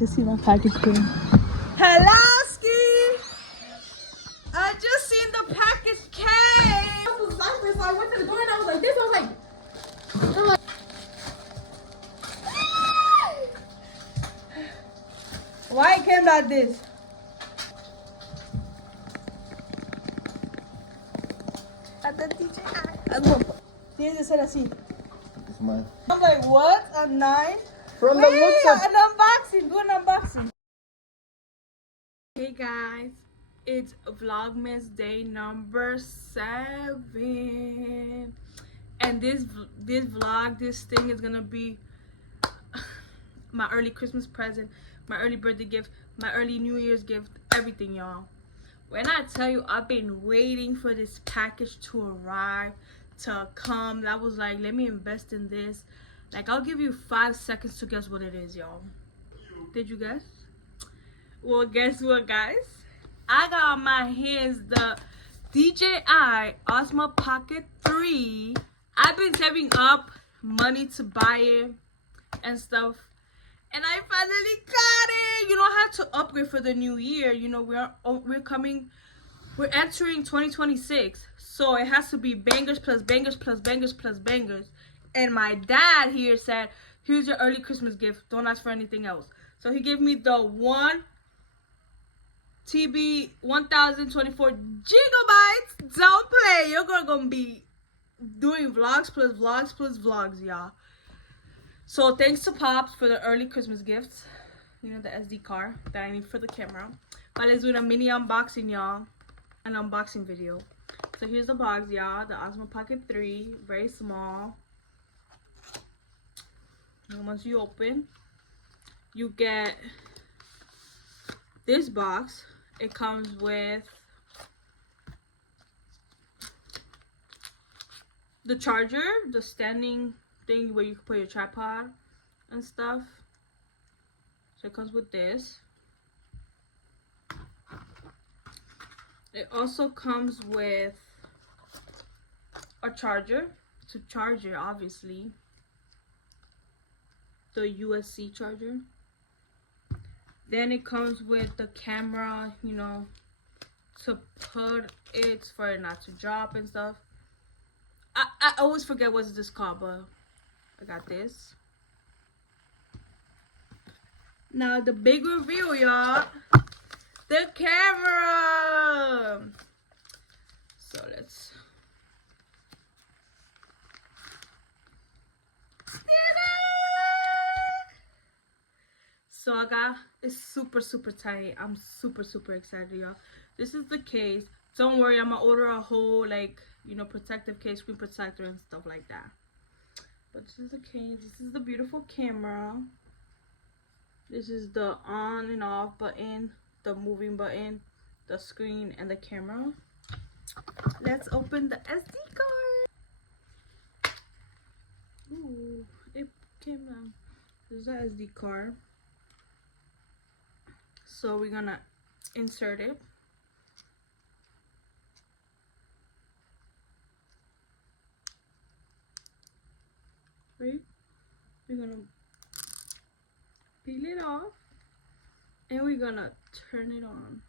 Just see my package came. Hello, Ski! I just seen the package came! I was like, so I went to the door and I was like this, I was like, why it came like this? At the DJ. Tiene que ser así. It's mine. I'm like, what? A 9? From the looks of an unboxing. Do an unboxing. Hey guys, it's Vlogmas day number 7, and this vlog, this thing is gonna be my early Christmas present, my early birthday gift, my early New Year's gift, everything, y'all. When I tell you I've been waiting for this package to arrive, to come, I was like, let me invest in this. Like, I'll give you 5 seconds to guess what it is, y'all. Did you guess? Well, guess what, guys? I got on my hands the DJI Osmo Pocket 3. I've been saving up money to buy it and stuff, and I finally got it. You know, I had to upgrade for the new year. You know, we're entering 2026, so it has to be bangers plus bangers plus bangers plus bangers. And my dad here said, here's your early Christmas gift, don't ask for anything else. So he gave me the 1 TB 1024 gigabytes. Don't play. You're gonna be doing vlogs plus vlogs plus vlogs, y'all. So thanks to Pops for the early Christmas gifts. You know, the SD card that I need for the camera. But let's do a mini unboxing, y'all. An unboxing video. So here's the box, y'all. The Osmo Pocket 3. Very small. And once you open, you get this box. It comes with the charger, the standing thing where you can put your tripod and stuff. So it comes with this. It also comes with a charger to charge it, obviously. The USB charger. Then it comes with the camera, you know, to put it for it not to drop and stuff. I always forget what's this called, but I got this. Now the big reveal, y'all. The camera. So let's. So I got, it's super tight. I'm super excited, y'all. This is the case. Don't worry, I'm gonna order a whole, like, you know, protective case, screen protector and stuff like that. But this is the case. This is the beautiful camera. This is the on and off button, the moving button, the screen, and the camera. Let's open the SD card. Ooh, it came out. This is the SD card. So we're gonna insert it. Right? We're gonna peel it off and we're gonna turn it on.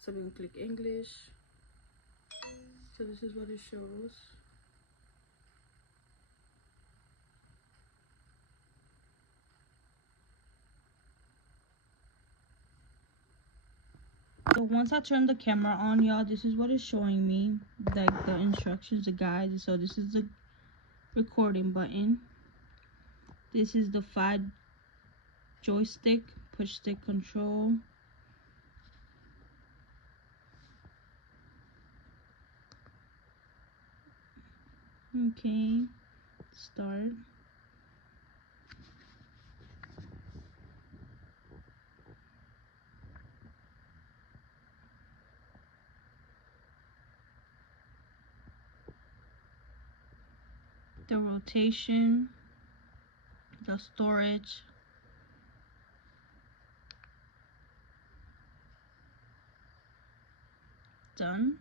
So we can click English. So this is what it shows. So once I turn the camera on, y'all, this is what it's showing me, like the instructions, the guides. So this is the recording button. This is the 5 joystick, push stick control. Okay, start. The rotation, the storage, done.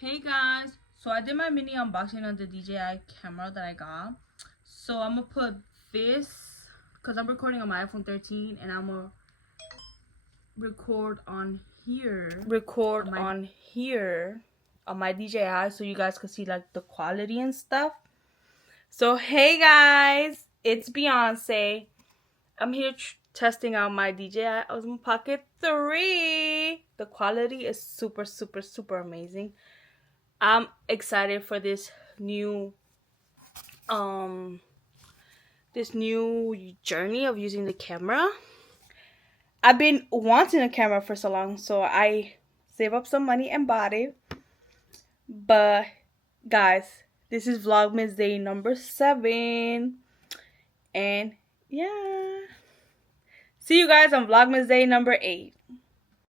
Hey guys, so I did my mini unboxing on the DJI camera that I got. So I'm gonna put this, because I'm recording on my iPhone 13, and I'm gonna record on here on my DJI so you guys can see like the quality and stuff. So hey guys, it's Beyonce. I'm here testing out my DJI Osmo Pocket 3. The quality is super amazing. I'm excited for this new journey of using the camera. I've been wanting a camera for so long, so I saved up some money and bought it. But guys, this is Vlogmas day number 7, and yeah, see you guys on Vlogmas day number 8.